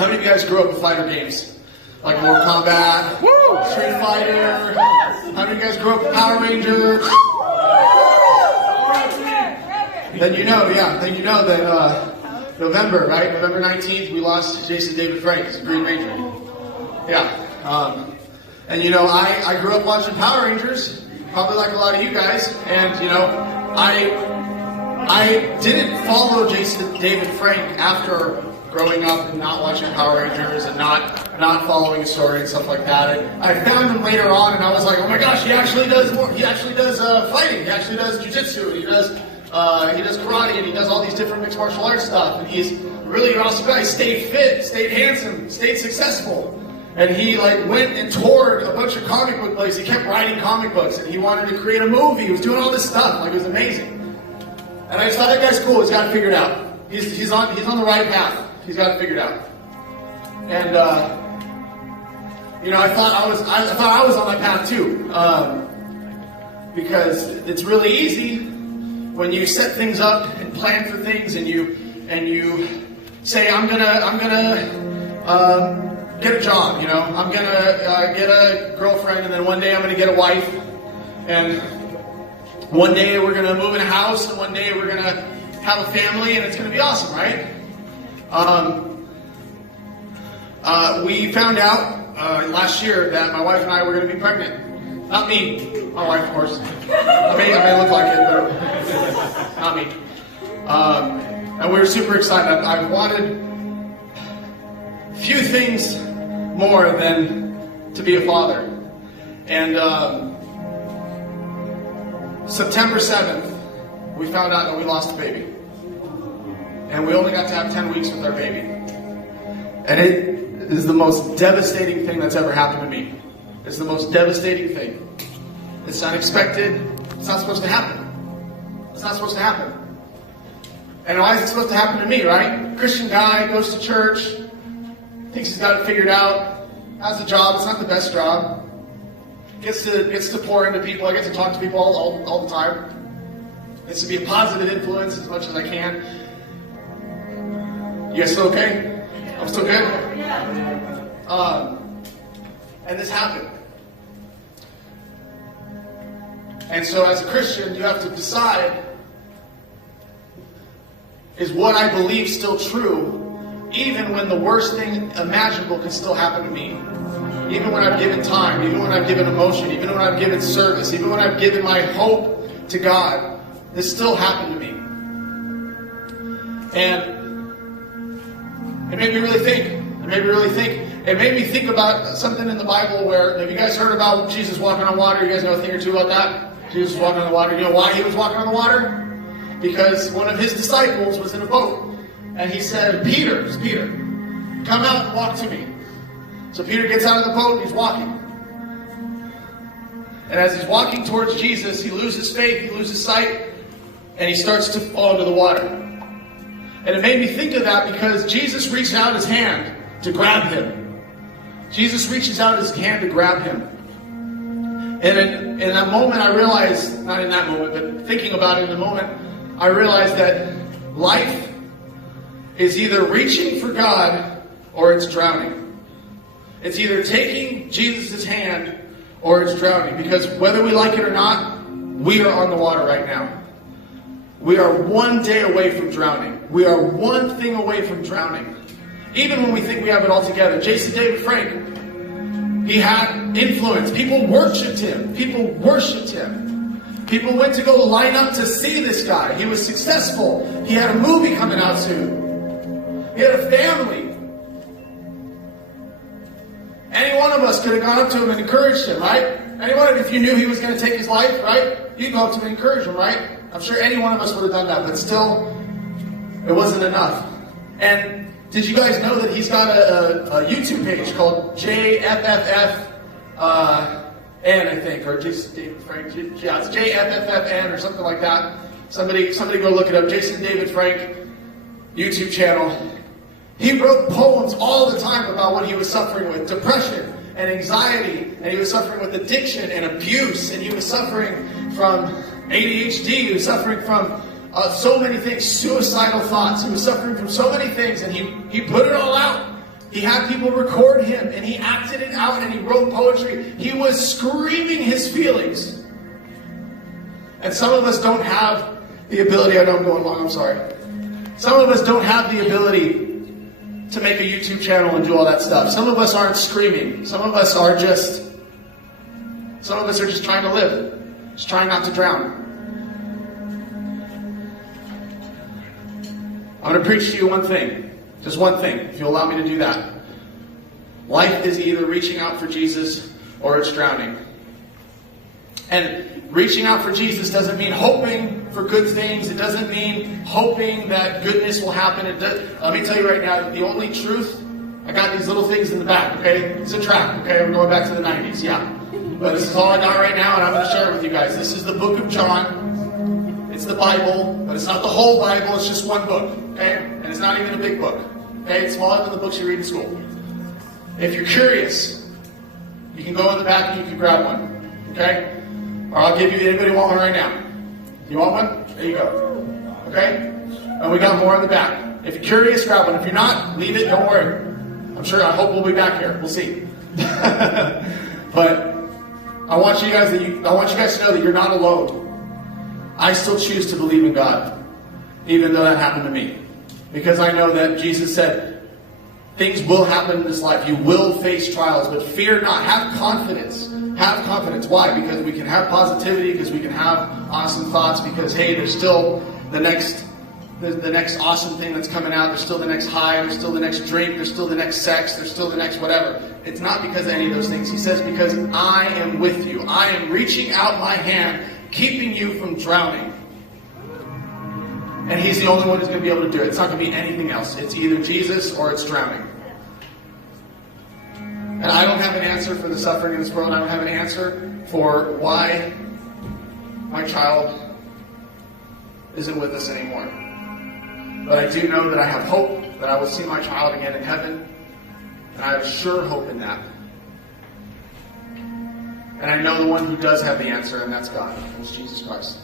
How many of you guys grew up with fighter games? Like Mortal Kombat, Street Fighter? How many of you guys grew up with Power Rangers? Then you know that November, right? November 19th, we lost Jason David Frank as a Green Ranger. Yeah. And you know, I grew up watching Power Rangers, probably like a lot of you guys, and you know, I didn't follow Jason David Frank after growing up and not watching Power Rangers and not following a story and stuff like that. And I found him later on, and I was like, oh my gosh, he actually does more. He actually does fighting. He actually does jiu-jitsu. He does karate, and he does all these different mixed martial arts stuff. And he's really an awesome guy. He stayed fit, stayed handsome, stayed successful. And he went and toured a bunch of comic book places. He kept writing comic books, and he wanted to create a movie. He was doing all this stuff. It was amazing. And I just thought, that guy's cool. He's got it figured out. He's on the right path. He's got it figured out. And you know, I thought I was on my path too, because it's really easy when you set things up and plan for things, and you say, I'm gonna get a job. You know, I'm gonna get a girlfriend, and then one day I'm gonna get a wife, and one day we're gonna move in a house, and one day we're gonna have a family, and it's gonna be awesome, right? We found out last year that my wife and I were going to be pregnant. Not me, my wife, of course. I may look like it, but not me. And we were super excited. I wanted few things more than to be a father. And September 7th, we found out that we lost a baby. And we only got to have 10 weeks with our baby. And it is the most devastating thing that's ever happened to me. It's the most devastating thing. It's unexpected. It's not supposed to happen. It's not supposed to happen. And why is it supposed to happen to me, right? Christian guy, goes to church, thinks he's got it figured out, has a job. It's not the best job. Gets to pour into people. I get to talk to people all the time. Gets to be a positive influence as much as I can. You guys still okay? I'm still good? And this happened. And so as a Christian, you have to decide, is what I believe still true, even when the worst thing imaginable can still happen to me? Even when I've given time, even when I've given emotion, even when I've given service, even when I've given my hope to God, this still happened to me. And it made me really think. It made me think about something in the Bible where, have you guys heard about Jesus walking on water? You guys know a thing or two about that? Jesus walking on the water. You know why he was walking on the water? Because one of his disciples was in a boat. And he said, Peter, come out and walk to me. So Peter gets out of the boat and he's walking. And as he's walking towards Jesus, he loses faith, he loses sight, and he starts to fall into the water. And it made me think of that because Jesus reached out his hand to grab him. Jesus reaches out his hand to grab him. And in that moment I realized, not in that moment, but thinking about it in the moment, I realized that life is either reaching for God or it's drowning. It's either taking Jesus' hand or it's drowning. Because whether we like it or not, we are on the water right now. We are one day away from drowning. We are one thing away from drowning. Even when we think we have it all together. Jason David Frank, he had influence. People worshipped him. People went to go line up to see this guy. He was successful. He had a movie coming out soon. He had a family. Any one of us could have gone up to him and encouraged him, right? Anyone, if you knew he was going to take his life, right? You'd go up to him and encourage him, right? I'm sure any one of us would have done that, but still, it wasn't enough. And did you guys know that he's got a YouTube page called JFFFN, I think, or Jason David Frank? Yeah, it's JFFFN or something like that. Somebody go look it up. Jason David Frank YouTube channel. He wrote poems all the time about what he was suffering with, depression and anxiety, and he was suffering with addiction and abuse, and he was suffering from ADHD, he was suffering from so many things, suicidal thoughts, he was suffering from so many things, and he put it all out, He had people record him, and he acted it out, and he wrote poetry. He was screaming his feelings. And some of us don't have the ability, I know I'm going long, I'm sorry. Some of us don't have the ability to make a YouTube channel and do all that stuff. Some of us aren't screaming. Some of us are just trying to live. Just trying not to drown. I'm going to preach to you one thing. Just one thing, if you'll allow me to do that. Life is either reaching out for Jesus or it's drowning. And reaching out for Jesus doesn't mean hoping for good things. It doesn't mean hoping that goodness will happen. Let me tell you right now, the only truth, I got these little things in the back, okay? It's a track, okay? We're going back to the 90s, yeah. But this is all I got right now, and I'm going to share it with you guys. This is the book of John. It's the Bible, but it's not the whole Bible. It's just one book, okay? And it's not even a big book, okay? It's smaller than the books you read in school. If you're curious, you can go in the back and you can grab one, okay? Or I'll give you, anybody want one right now? You want one? There you go. Okay? And we got more in the back. If you're curious, grab one. If you're not, leave it, don't worry. I hope we'll be back here. We'll see. But I want you guys to know that you're not alone. I still choose to believe in God, even though that happened to me. Because I know that Jesus said, things will happen in this life. You will face trials, but fear not. Have confidence. Have confidence. Why? Because we can have positivity, because we can have awesome thoughts, because, hey, there's still the next awesome thing that's coming out. There's still the next high. There's still the next drink. There's still the next sex. There's still the next whatever. It's not because of any of those things. He says, because I am with you. I am reaching out my hand, keeping you from drowning. And he's the only one who's going to be able to do it. It's not going to be anything else. It's either Jesus or it's drowning. And I don't have an answer for the suffering in this world. I don't have an answer for why my child isn't with us anymore. But I do know that I have hope that I will see my child again in heaven. And I have sure hope in that. And I know the one who does have the answer, and that's God. It's Jesus Christ.